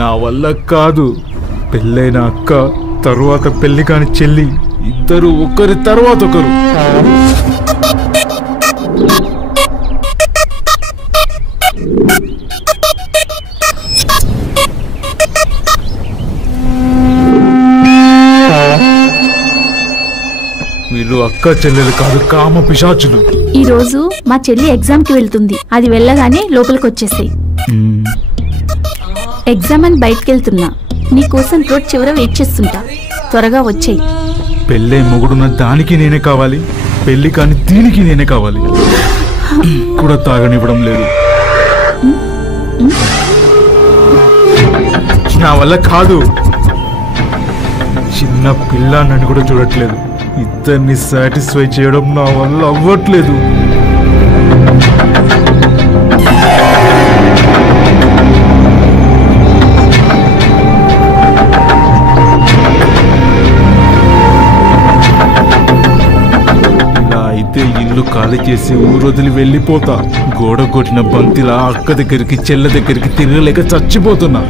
నా వల్ల కాదు. పెళ్ళైన అక్క, తరువాత పెళ్లి కాని చెల్లి, ఇద్దరు ఒకరి తర్వాత ఒకరు. వీళ్ళు అక్క చెల్లెలు కాదు, కామ పిశాచులు. ఈ రోజు మా చెల్లి ఎగ్జామ్ కి వెళ్తుంది. అది వెళ్ళగానే లోపలికి వచ్చేసాయి. ఎగ్జామ్ అని బయటకు వెళ్తున్నా. నీకోసం రోడ్ చివర వెయిట్ చేస్తుంటా. త్వరగా వచ్చేయి. పెళ్ళే మొగుడున్న దానికి నేనే కావాలి, పెళ్లి కాని దీనికి నేనే కావాలి. కూడా తాగనివ్వడం లేదు. నా వల్ల కాదు. చిన్న పిల్ల నన్ను కూడా చూడట్లేదు. ఇద్దరిని సాటిస్ఫై చేయడం నా వల్ల అవ్వట్లేదు. ఇలా అయితే ఇల్లు ఖాళీ చేసి ఊరొదిలి వెళ్ళిపోతా. గోడ కొట్టిన బంతిలా అక్క దగ్గరికి చెల్ల దగ్గరికి తిరగలేక చచ్చిపోతున్నా.